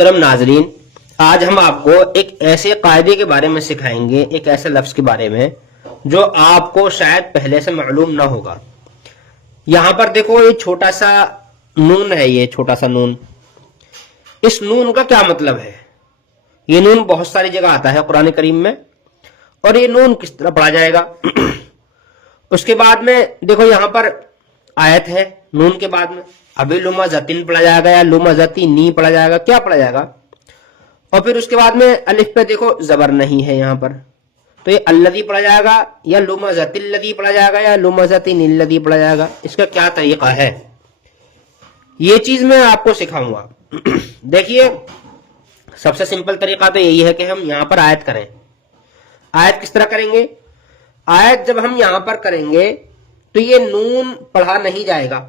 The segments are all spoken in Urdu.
محترم ناظرین، آج ہم آپ کو ایک ایسے قاعدے کے بارے میں سکھائیں گے، ایک ایسے لفظ کے بارے میں جو آپ کو شاید پہلے سے معلوم نہ ہوگا۔ یہاں پر دیکھو، یہ چھوٹا سا نون ہے، یہ چھوٹا سا نون، اس نون کا کیا مطلب ہے؟ یہ نون بہت ساری جگہ آتا ہے قرآن کریم میں، اور یہ نون کس طرح پڑھا جائے گا؟ اس کے بعد میں دیکھو یہاں پر آیت ہے، نون کے بعد میں ابھی لمزتن پڑھا جائے گا یا لمزتنی پڑھا جائے گا، کیا پڑھا جائے گا؟ اور پھر اس کے بعد میں الف پہ دیکھو زبر نہیں ہے یہاں پر، تو یہ الذی پڑھا جائے گا یا لمزت الذی پڑھا جائے گا یا لمزتن الذی پڑھا جائے گا؟ اس کا کیا طریقہ ہے؟ یہ چیز میں آپ کو سکھاؤں گا۔ دیکھیے، سب سے سمپل طریقہ تو یہی ہے کہ ہم یہاں پر آیت کریں۔ آیت کس طرح کریں گے؟ آیت جب ہم یہاں پر کریں گے تو یہ نون پڑھا نہیں جائے گا،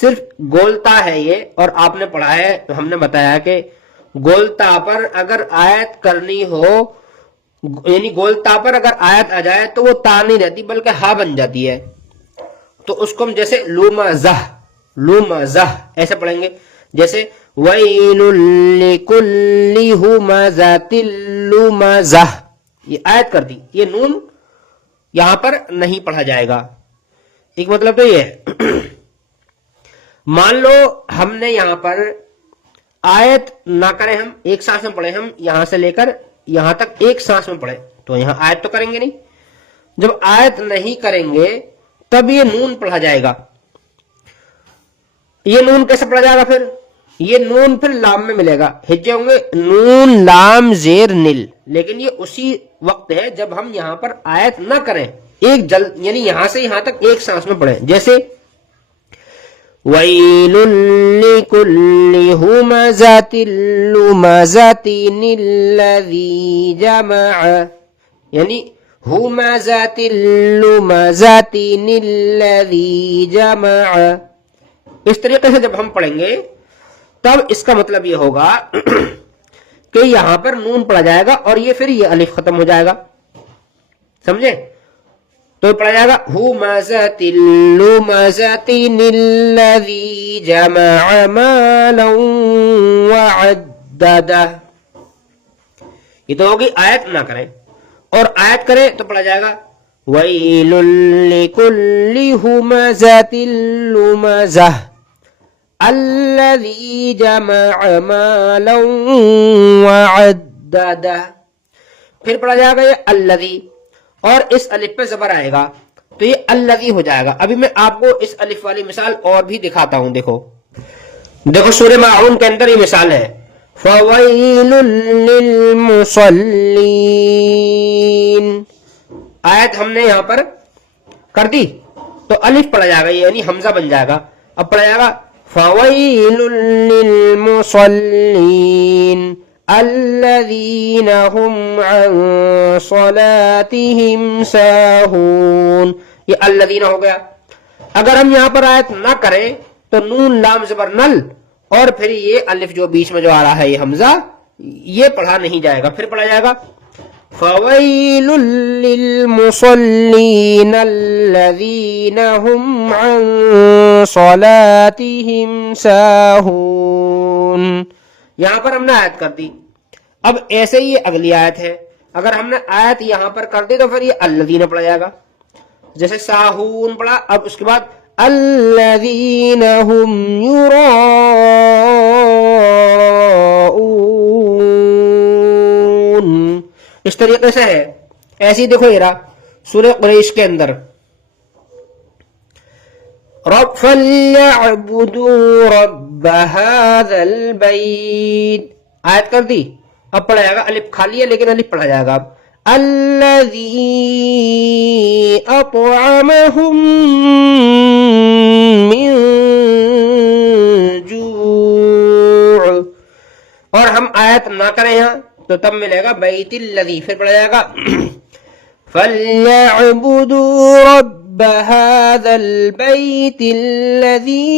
صرف گولتا ہے یہ، اور آپ نے پڑھا ہے تو ہم نے بتایا کہ گولتا پر اگر آیت کرنی ہو، یعنی گولتا پر اگر آیت آ جائے تو وہ تا نہیں رہتی بلکہ ہا بن جاتی ہے، تو اس کو ہم جیسے لومزہ لومزہ ایسے پڑھیں گے، جیسے وَيْلٌ لِكُلِّ هُمَزَةٍ لُمَزَةٍ، یہ آیت کر دی، یہ نون یہاں پر نہیں پڑھا جائے گا۔ ایک مطلب تو یہ ہے۔ مان لو ہم نے یہاں پر آیت نہ کریں، ہم ایک سانس میں پڑھیں، ہم یہاں سے لے کر یہاں تک ایک سانس میں پڑھیں، تو یہاں آیت تو کریں گے نہیں۔ جب آیت نہیں کریں گے تب یہ نون پڑھا جائے گا۔ یہ نون کیسے پڑھا جائے گا؟ پھر یہ نون پھر لام میں ملے گا، ہجے ہوں گے نون لام زیر نل، لیکن یہ اسی وقت ہے جب ہم یہاں پر آیت نہ کریں، ایک یعنی یہاں سے یہاں تک ایک سانس میں پڑھیں، جیسے وَيْلٌ لِكُلِّ هُمَزَةٍ لُمَزَةٍ الَّذِي جَمَعَ، یعنی هُمَزَةٍ لُمَزَةٍ الَّذِي جَمَعَ۔ اس طریقے سے جب ہم پڑھیں گے تب اس کا مطلب یہ ہوگا کہ یہاں پر نون پڑھا جائے گا اور یہ پھر یہ الف ختم ہو جائے گا، سمجھے؟ تو پڑھا جائے گا ہُمَزَةٍ لُمَزَةٍ الَّذِي جَمَعَ مَالًا وَعَدَّدَهُ۔ یہ تو ہوگی آیت نہ کریں، اور آیت کریں تو پڑھا جائے گا وَيْلٌ لِكُلِّ هُمَزَةٍ لُمَزَةٍ الَّذِي جَمَعَ مَالًا وَعَدَّدَهُ۔ پھر پڑھا جائے گا یہ الذی، اور اس الف پہ زبر آئے گا تو یہ الذی ہو جائے گا۔ ابھی میں آپ کو اس الف والی مثال اور بھی دکھاتا ہوں۔ دیکھو سورہ ماعون کے اندر یہ مثال ہے، فَوَيْلٌ لِّلْمُصَلِّينَ۔ آیت ہم نے یہاں پر کر دی تو الف پڑھا جائے گا، یعنی حمزہ بن جائے گا۔ اب پڑھا جائے گا فَوَيْلٌ لِّلْمُصَلِّينَ الَّذِينَ هُمْ عَن صَلَاتِهِمْ سَاهُونَ۔ یہ الذین ہو گیا۔ اگر ہم یہاں پر آیت نہ کریں تو نون لام زبر نل، اور پھر یہ الف جو بیچ میں جو آ رہا ہے یہ حمزہ، یہ پڑھا نہیں جائے گا۔ پھر پڑھا جائے گا فَوَيْلٌ لِّلْمُصَلِّينَ الَّذِينَ هُمْ عَن صَلَاتِهِمْ سَاهُونَ۔ یہاں پر ہم نے آیت کر دی۔ اب ایسے ہی اگلی آیت ہے، اگر ہم نے آیت یہاں پر کر دی تو پھر یہ الذین پڑھا جائے گا، جیسے ساہون پڑھا، اب اس کے بعد الذین هم یراؤون، اس طریقے سے ہے۔ ایسی دیکھو یہ رہا سورہ قریش کے اندر، رب فَلْيَعْبُدُوا رَبَّ هَذَا الْبَيْتِ، آیت کر دی، اب پڑھا جائے گا، الف خالی ہے لیکن الف پڑھا جائے گا اب الَّذِي أَطْعَمَهُم مِّن جُوعٍ، اور ہم آیت نہ کریں یہاں تو تب ملے گا بیت الذی، پھر پڑھا جائے گا فَلْيَعْبُدُوا رَبَّ هَذَا الْبَيْتِ الَّذِي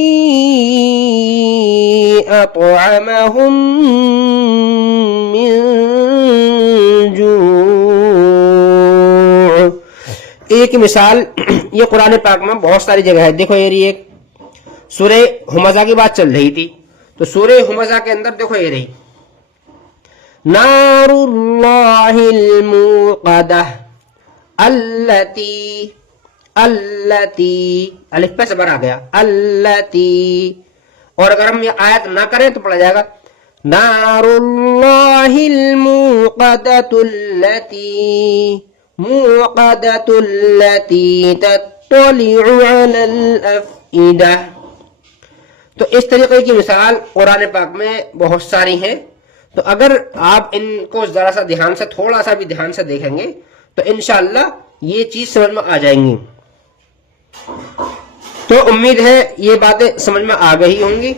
أَطْعَمَهُم مِّن جُوعٍ۔ ایک مثال یہ قرآن پاک میں بہت ساری جگہ ہے۔ دیکھو یہ رہی ایک سورہ ہمزہ کی بات چل رہی تھی، تو سورہ ہمزہ کے اندر دیکھو یہ رہی نار اللہ الموقدہ، التی، التی، الف پہ زبر آ گیا، التی. اور اگر ہم یہ آیت نہ کریں تو پڑھا جائے گا نار اللہ الموقدۃ التی، موقدۃ التی تطلع علی الافئدہ. تو اس طریقے کی مثال قرآن پاک میں بہت ساری ہیں. تو اگر آپ ان کو ذرا سا دھیان سے، تھوڑا سا بھی دھیان سے دیکھیں گے تو انشاءاللہ یہ چیز سمجھ میں آ جائیں گی. تو امید ہے یہ باتیں سمجھ میں آ گئی ہوں گی.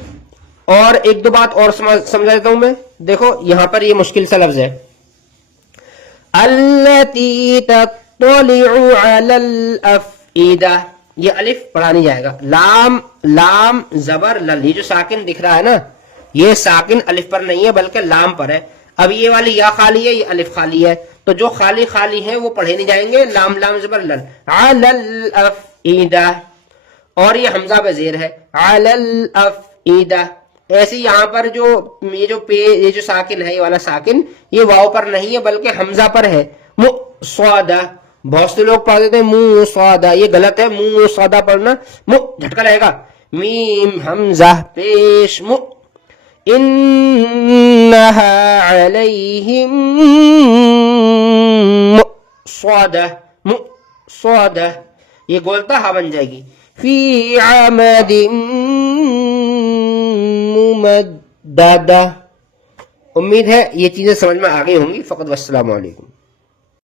اور ایک دو بات اور سمجھا دیتا ہوں میں. دیکھو یہاں پر یہ مشکل سا لفظ ہے، التی تطلع علی الافئدہ. یہ الف پڑھا نہیں جائے گا، لام، لام زبر لل. یہ جو ساکن دکھ رہا ہے نا، یہ ساکن الف پر نہیں ہے بلکہ لام پر ہے. اب یہ والی یا خالی ہے، یہ الف خالی ہے. تو جو خالی خالی ہیں وہ پڑھے نہیں جائیں گے، لام لام زبر لل، علی الافئدہ. اور یہ حمزہ پہ زیر ہے، علی الافئدہ. ایسے یہاں پر جو یہ جو ساکن ہے، یہ والا ساکن یہ واو پر نہیں ہے بلکہ حمزہ پر ہے، مصادہ. بہت سے لوگ پڑھ دیتے ہیں منہ سوادہ، یہ غلط ہے. منہ سوادہ پڑھنا، منہ جھٹکا رہے گا، میم حمزہ پیش منہ. انہا علیہم مؤصدہ، مؤصدہ. یہ گولتا ہا بن جائے گی. فی عمد ممددہ. امید ہے یہ چیزیں سمجھ میں آ گئی ہوں گی. فقط والسلام علیکم.